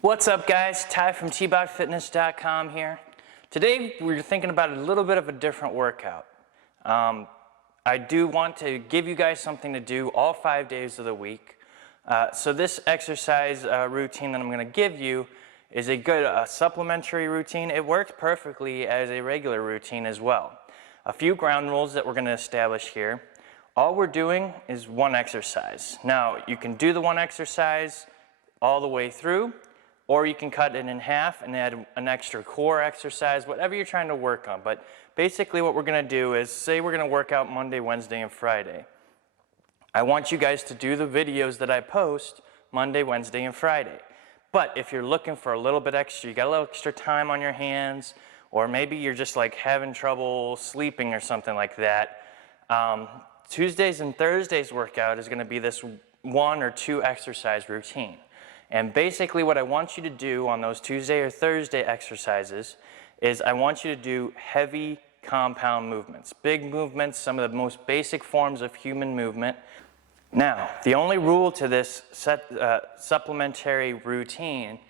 What's up, guys? Ty from Tbodfitness.com here. Today we're thinking about a little bit of a different workout. I do want to give you guys something to do all 5 days of the week. So this exercise routine that I'm going to give you is a good supplementary routine. It works perfectly as a regular routine as well. A few ground rules that we're going to establish here. All we're doing is one exercise. Now, you can do the one exercise all the way through, or you can cut it in half and add an extra core exercise, whatever you're trying to work on. But basically what we're going to do is, say we're going to work out Monday, Wednesday, and Friday. I want you guys to do the videos that I post Monday, Wednesday, and Friday. But if you're looking for a little bit extra, you got a little extra time on your hands, or maybe you're just like having trouble sleeping or something like that, Tuesdays and Thursdays workout is going to be this 1 or 2 exercise routine. And basically what I want you to do on those Tuesday or Thursday exercises is I want you to do heavy compound movements, big movements, some of the most basic forms of human movement. Now, the only rule to this supplementary routine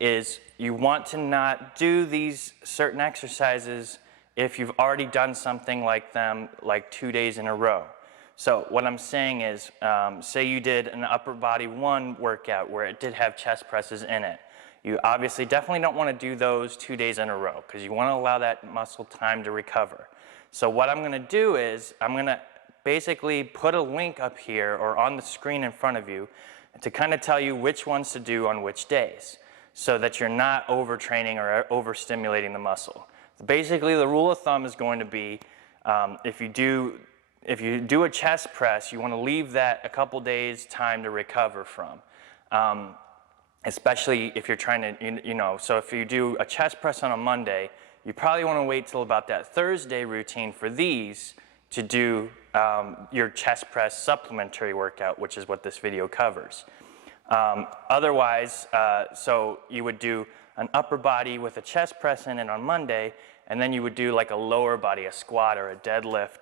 is you want to not do these certain exercises if you've already done something like them like 2 days in a row. So what I'm saying is, say you did an upper body 1 workout where it did have chest presses in it. You obviously definitely don't want to do those 2 days in a row because you want to allow that muscle time to recover. So what I'm going to do is I'm going to basically put a link up here or on the screen in front of you to kind of tell you which ones to do on which days so that you're not overtraining or overstimulating the muscle. Basically, the rule of thumb is going to be if you do a chest press, you want to leave that a couple days time to recover from. Especially if you're trying to, so if you do a chest press on a Monday, you probably want to wait till about that Thursday routine for these to do your chest press supplementary workout, which is what this video covers. Otherwise, so you would do an upper body with a chest press in it on Monday, and then you would do like a lower body, a squat or a deadlift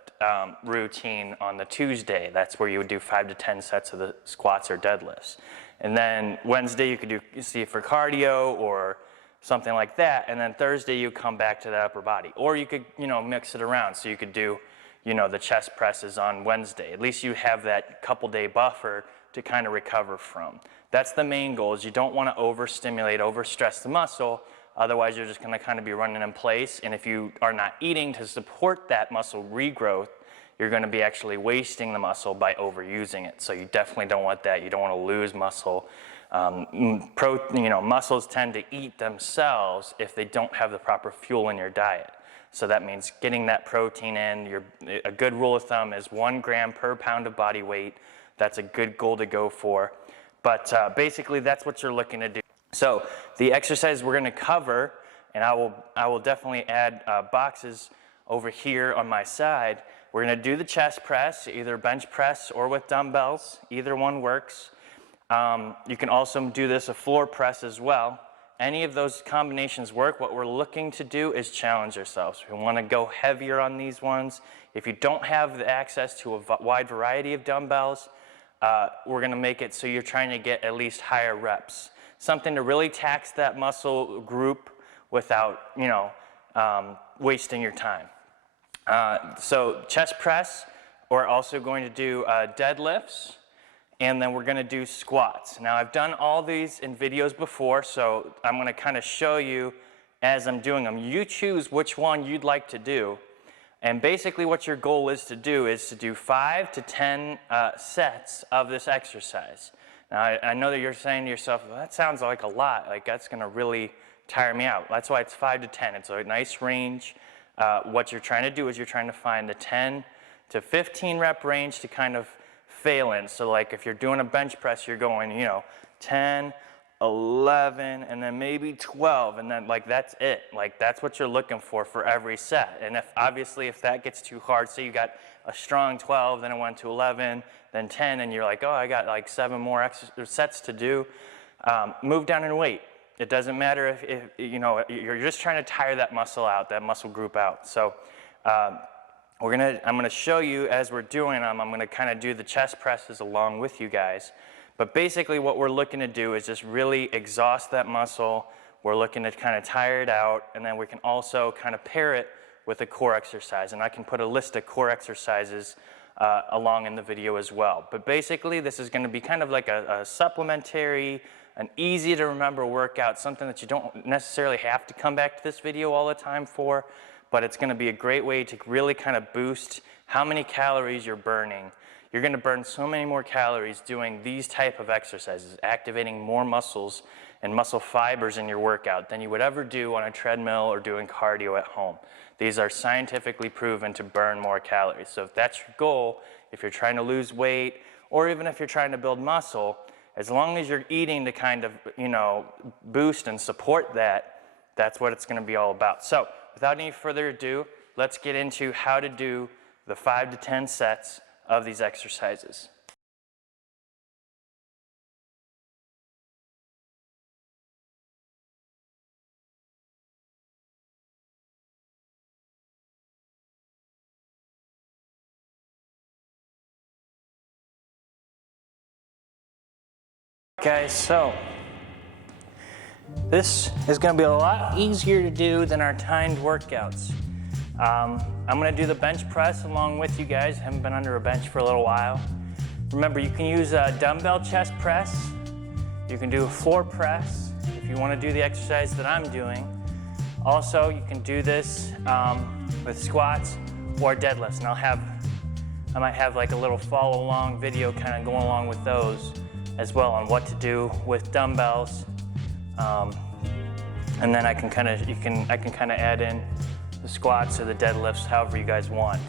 routine on the Tuesday. That's where you would do 5 to 10 sets of the squats or deadlifts. And then Wednesday you could do for cardio or something like that. And then Thursday you come back to that upper body. Or you could, mix it around. So you could do, the chest presses on Wednesday. At least you have that couple day buffer to kind of recover from. That's the main goal, is you don't want to overstimulate, overstress the muscle. Otherwise, you're just going to kind of be running in place. And if you are not eating to support that muscle regrowth, you're going to be actually wasting the muscle by overusing it. So you definitely don't want that. You don't want to lose muscle. Muscles tend to eat themselves if they don't have the proper fuel in your diet. So that means getting that protein in. A good rule of thumb is 1 gram per pound of body weight. That's a good goal to go for. But basically, that's what you're looking to do. So the exercise we're going to cover, and I will definitely add boxes over here on my side. We're going to do the chest press, either bench press or with dumbbells. Either one works. You can also do this a floor press as well. Any of those combinations work. What we're looking to do is challenge ourselves. We want to go heavier on these ones. If you don't have the access to a wide variety of dumbbells, we're going to make it so you're trying to get at least higher reps. Something to really tax that muscle group without, wasting your time. So chest press, we're also going to do deadlifts, and then we're going to do squats. Now, I've done all these in videos before, so I'm going to kind of show you as I'm doing them. You choose which one you'd like to do, and basically what your goal is to do 5 to 10 sets of this exercise. Now, I know that you're saying to yourself, well, that sounds like a lot. Like, that's going to really tire me out. That's why it's 5 to 10. It's a nice range. What you're trying to do is you're trying to find the 10 to 15 rep range to kind of fail in. So, like, if you're doing a bench press, you're going, 10, 11, and then maybe 12, and then, like, that's it. Like, that's what you're looking for every set. And if that gets too hard, say you got a strong 12, then it went to 11, then 10, and you're like, oh, I got like 7 more sets to do, move down in weight. It doesn't matter if you're just trying to tire that muscle out, that muscle group out. So I'm going to show you as we're doing them. I'm going to kind of do the chest presses along with you guys. But basically what we're looking to do is just really exhaust that muscle. We're looking to kind of tire it out, and then we can also kind of pair it with a core exercise. And I can put a list of core exercises along in the video as well. But basically this is going to be kind of like a supplementary, an easy to remember workout, something that you don't necessarily have to come back to this video all the time for, but it's going to be a great way to really kind of boost how many calories you're burning. You're going to burn so many more calories doing these type of exercises, activating more muscles and muscle fibers in your workout than you would ever do on a treadmill or doing cardio at home. These are scientifically proven to burn more calories. So if that's your goal, if you're trying to lose weight, or even if you're trying to build muscle, as long as you're eating to kind of, boost and support that, that's what it's going to be all about. So without any further ado, let's get into how to do the 5 to 10 sets of these exercises. Guys, so this is going to be a lot easier to do than our timed workouts. I'm going to do the bench press along with you guys. I haven't been under a bench for a little while. Remember, you can use a dumbbell chest press. You can do a floor press if you want to do the exercise that I'm doing. Also, you can do this with squats or deadlifts. And I might have like a little follow along video kind of going along with those as well on what to do with dumbbells. And then I can kind of add in the squats or the deadlifts, however you guys want.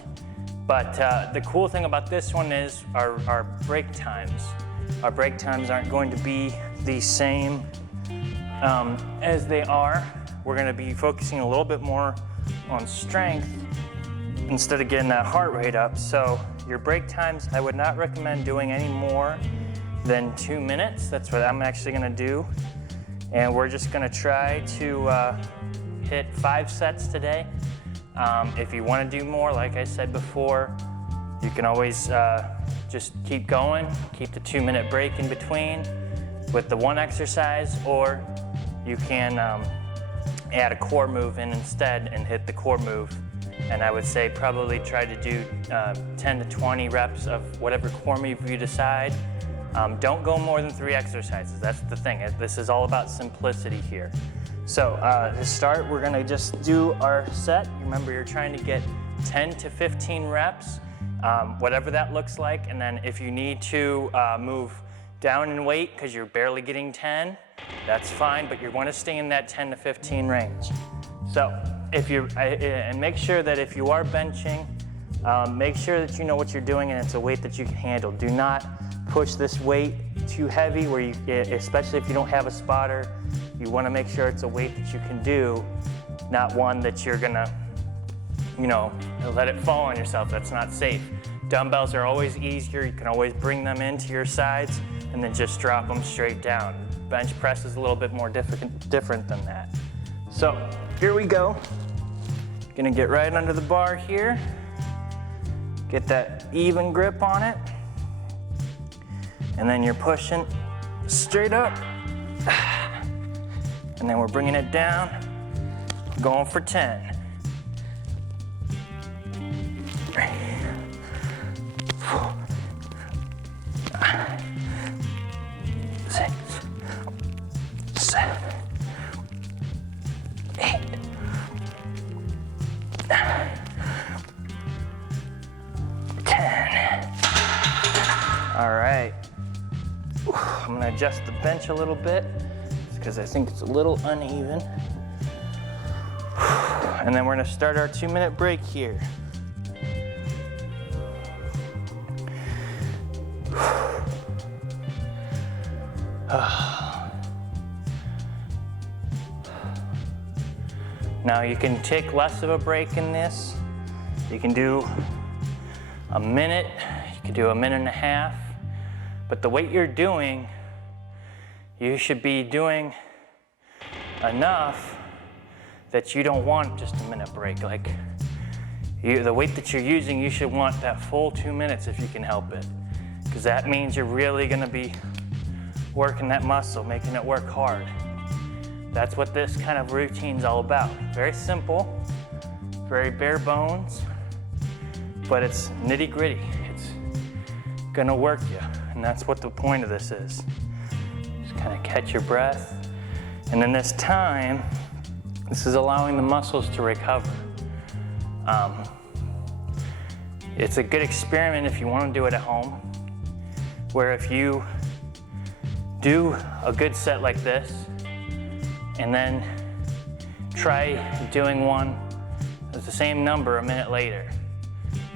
But the cool thing about this one is our break times. Our break times aren't going to be the same as they are. We're going to be focusing a little bit more on strength instead of getting that heart rate up. So your break times, I would not recommend doing any more than 2 minutes. That's what I'm actually going to do. And we're just going to try to hit 5 sets today. If you want to do more, like I said before, you can always just keep going, keep the 2-minute break in between with the one exercise, or you can add a core move in instead and hit the core move. And I would say probably try to do 10 to 20 reps of whatever core move you decide. Don't go more than 3 exercises. That's the thing. This is all about simplicity here. So to start, we're gonna just do our set. Remember, you're trying to get 10 to 15 reps, whatever that looks like. And then if you need to move down in weight because you're barely getting 10, that's fine, but you want to stay in that 10 to 15 range. So and make sure that if you are benching, make sure that you know what you're doing and it's a weight that you can handle. Do not push this weight too heavy, especially if you don't have a spotter. You want to make sure it's a weight that you can do, not one that you're gonna, let it fall on yourself. That's not safe. Dumbbells are always easier. You can always bring them into your sides and then just drop them straight down. Bench press is a little bit more different than that. So here we go. Gonna get right under the bar here. Get that even grip on it. And then you're pushing straight up. And then we're bringing it down, going for 10. 4, 6, 7, 8, 9, 10. All right. I'm gonna adjust the bench a little bit because I think it's a little uneven. And then we're gonna start our 2-minute break here. Now you can take less of a break in this. You can do a minute, you can do a minute and a half, but the weight you're doing, you should be doing enough that you don't want just a minute break. Like the weight that you're using, you should want that full 2 minutes if you can help it, because that means you're really gonna be working that muscle, making it work hard. That's what this kind of routine's all about. Very simple, very bare bones, but it's nitty gritty. It's gonna work you, and that's what the point of this is. Just kind of catch your breath, and in this time, this is allowing the muscles to recover. It's a good experiment if you want to do it at home, where if you do a good set like this, and then try doing one with the same number a minute later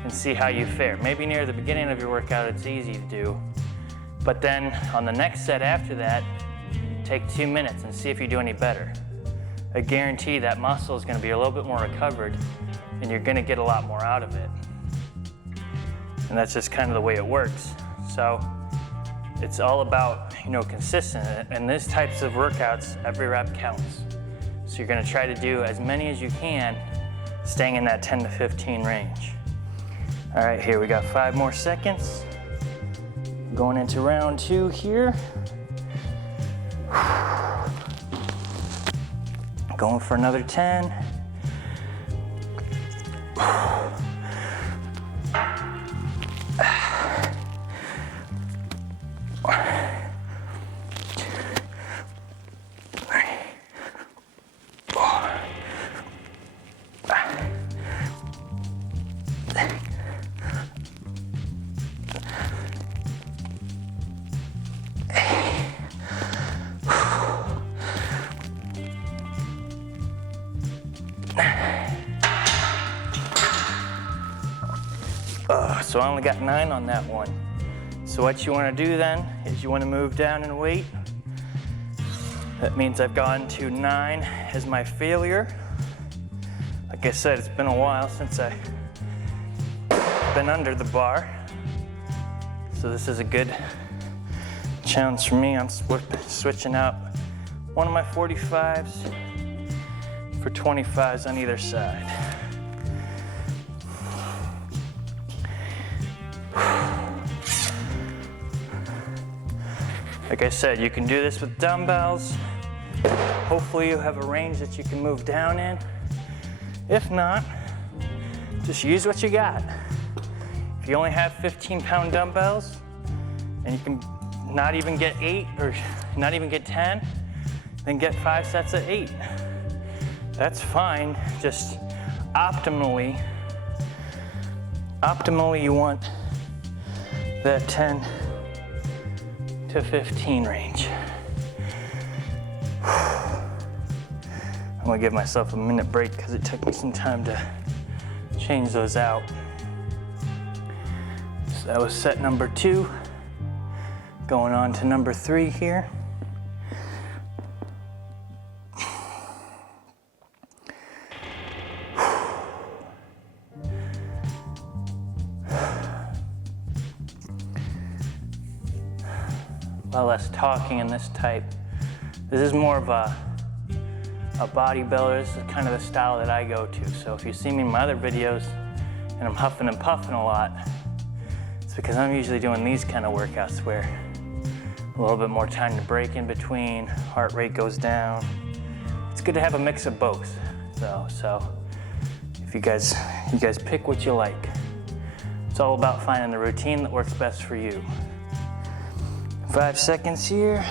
and see how you fare. Maybe near the beginning of your workout it's easy to do, but then on the next set after that, take 2 minutes and see if you do any better. I guarantee that muscle is going to be a little bit more recovered and you're going to get a lot more out of it. And that's just kind of the way it works. So it's all about, consistent. And these types of workouts, every rep counts. So you're going to try to do as many as you can, staying in that 10 to 15 range. All right, here we got 5 more seconds. Going into round 2 here. Going for another 10. So I only got 9 on that one. So what you want to do then is you want to move down in weight. That means I've gone to 9 as my failure. Like I said, it's been a while since I've been under the bar. So this is a good challenge for me. I'm switching out one of my 45s for 25s on either side. Like I said, you can do this with dumbbells. Hopefully you have a range that you can move down in. If not, just use what you got. If you only have 15-pound dumbbells and you can not even get 8 or not even get 10, then get 5 sets of 8. That's fine. Just optimally you want that 10 to 15 range. I'm gonna give myself a minute break because it took me some time to change those out. So that was set number 2. Going on to number 3 here. A lot less talking in this type. This is more of a bodybuilder. This is kind of the style that I go to. So if you see me in my other videos and I'm huffing and puffing a lot, it's because I'm usually doing these kind of workouts where a little bit more time to break in between, heart rate goes down. It's good to have a mix of both. So if you guys pick what you like. It's all about finding the routine that works best for you. 5 seconds here.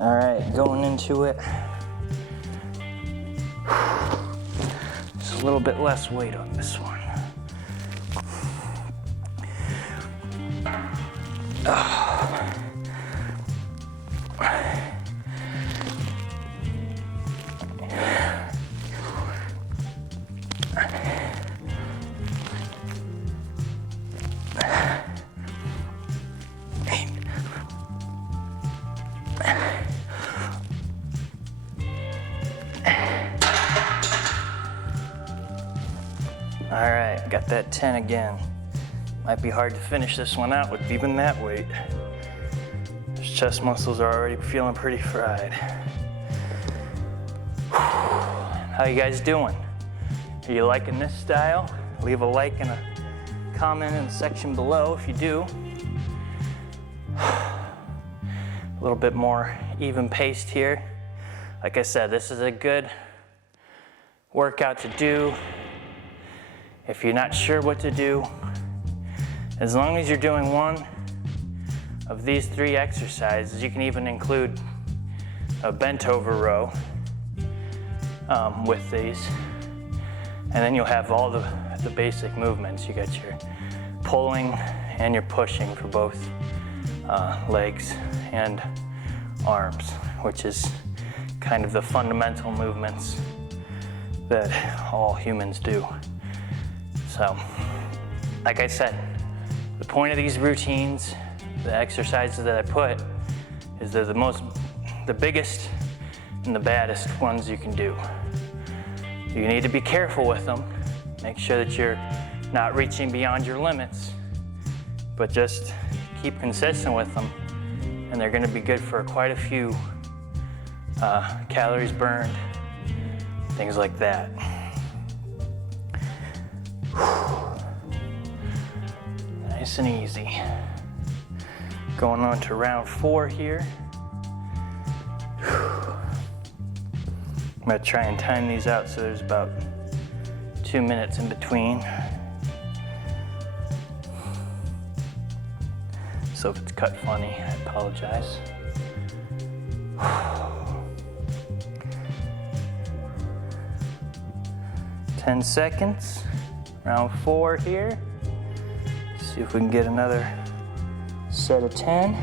All right, going into it. Just a little bit less weight on this one. All right, got that 10 again. Might be hard to finish this one out with even that weight. Those chest muscles are already feeling pretty fried. How you guys doing? Are you liking this style? Leave a like and a comment in the section below if you do. a little bit more even paced here. Like I said, this is a good workout to do if you're not sure what to do. As long as you're doing one of these 3 exercises, you can even include a bent over row with these. And then you'll have all the basic movements. You got your pulling and your pushing for both legs and arms, which is kind of the fundamental movements that all humans do. So, like I said, the point of these routines, the exercises that I put, is they're the biggest and the baddest ones you can do. You need to be careful with them. Make sure that you're not reaching beyond your limits, but just keep consistent with them, and they're gonna be good for quite a few calories burned, things like that. Nice and easy. Going on to round 4 here. I'm gonna try and time these out so there's about 2 minutes in between. So if it's cut funny, I apologize. 10 seconds, round 4 here. See if we can get another set of 10.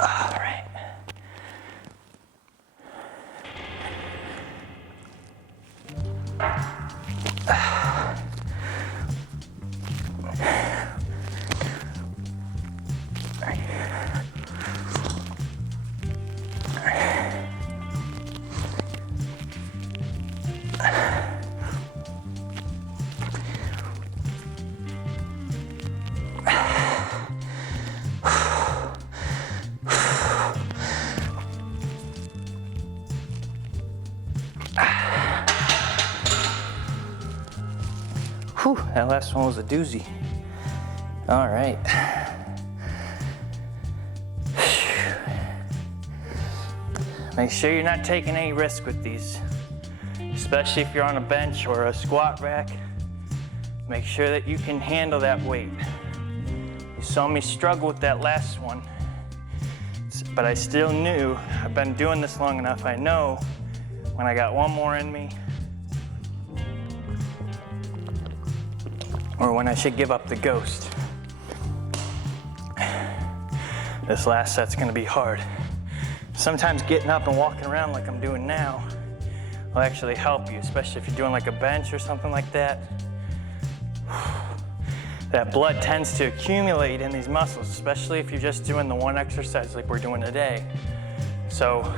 All right. Whew, that last one was a doozy. All right. Make sure you're not taking any risk with these, especially if you're on a bench or a squat rack. Make sure that you can handle that weight. You saw me struggle with that last one, but I still knew, I've been doing this long enough, I know when I got one more in me, or when I should give up the ghost. This last set's gonna be hard. Sometimes getting up and walking around like I'm doing now will actually help you, especially if you're doing like a bench or something like that. That blood tends to accumulate in these muscles, especially if you're just doing the one exercise like we're doing today. So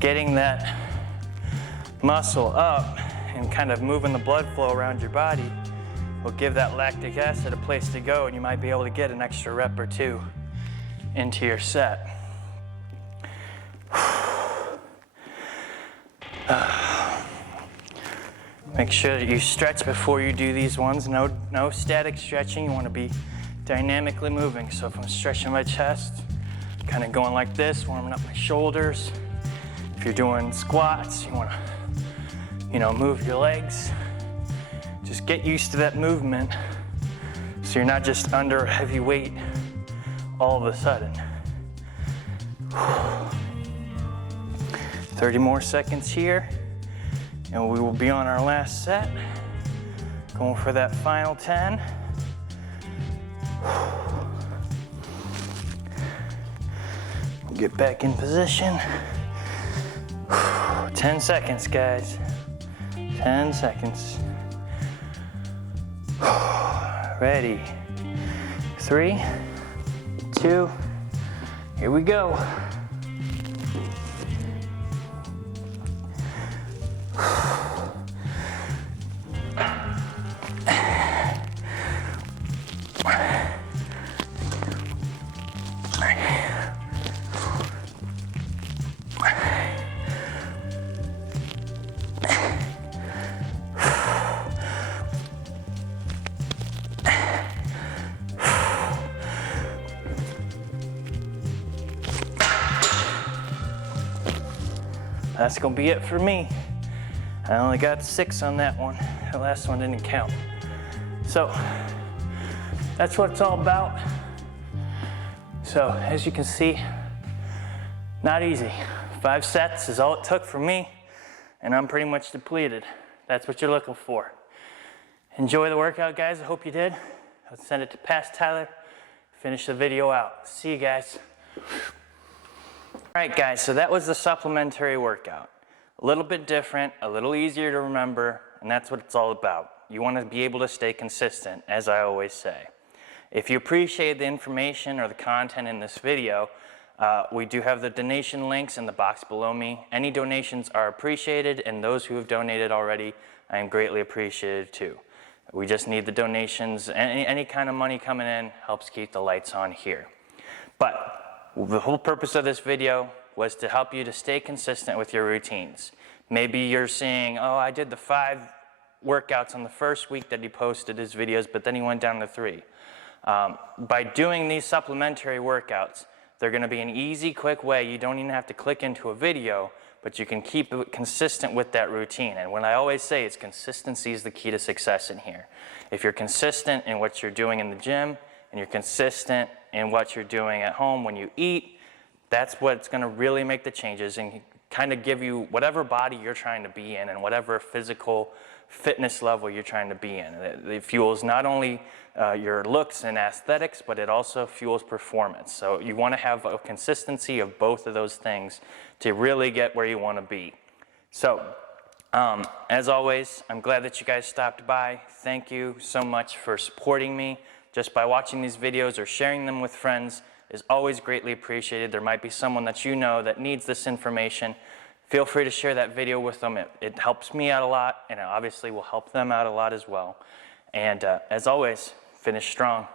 getting that muscle up and kind of moving the blood flow around your body will give that lactic acid a place to go, and you might be able to get an extra rep or 2 into your set. Make sure that you stretch before you do these ones. No static stretching. You want to be dynamically moving. So if I'm stretching my chest, kind of going like this, warming up my shoulders. If you're doing squats, you want to, move your legs. Just get used to that movement so you're not just under heavy weight all of a sudden. 30 more seconds here, and we will be on our last set. Going for that final 10. Get back in position. 10 seconds, guys. 10 seconds. Ready. 3, 2, here we go. that's gonna be it for me. I only got 6 on that one. The last one didn't count. So that's what it's all about. So as you can see, not easy. 5 sets is all it took for me, and I'm pretty much depleted. That's what you're looking for. Enjoy the workout, guys. I hope you did. I'll send it to Past Tyler. Finish the video out. See you guys. All right, guys, so that was the supplementary workout. A little bit different, a little easier to remember, and that's what it's all about. You want to be able to stay consistent, as I always say. If you appreciate the information or the content in this video, we do have the donation links in the box below me. Any donations are appreciated, and those who have donated already, I am greatly appreciated too. We just need the donations. Any kind of money coming in helps keep the lights on here. But the whole purpose of this video was to help you to stay consistent with your routines. Maybe you're saying, oh, I did the 5 workouts on the first week that he posted his videos, but then he went down to 3. By doing these supplementary workouts, they're going to be an easy, quick way. You don't even have to click into a video, but you can keep it consistent with that routine. And what I always say is consistency is the key to success in here. If you're consistent in what you're doing in the gym, and you're consistent in what you're doing at home when you eat, that's what's going to really make the changes and kind of give you whatever body you're trying to be in and whatever physical fitness level you're trying to be in. It fuels not only your looks and aesthetics, but it also fuels performance. So you want to have a consistency of both of those things to really get where you want to be. So as always, I'm glad that you guys stopped by. Thank you so much for supporting me. Just by watching these videos or sharing them with friends is always greatly appreciated. There might be someone that you know that needs this information. Feel free to share that video with them. It helps me out a lot, and it obviously will help them out a lot as well. And as always, finish strong.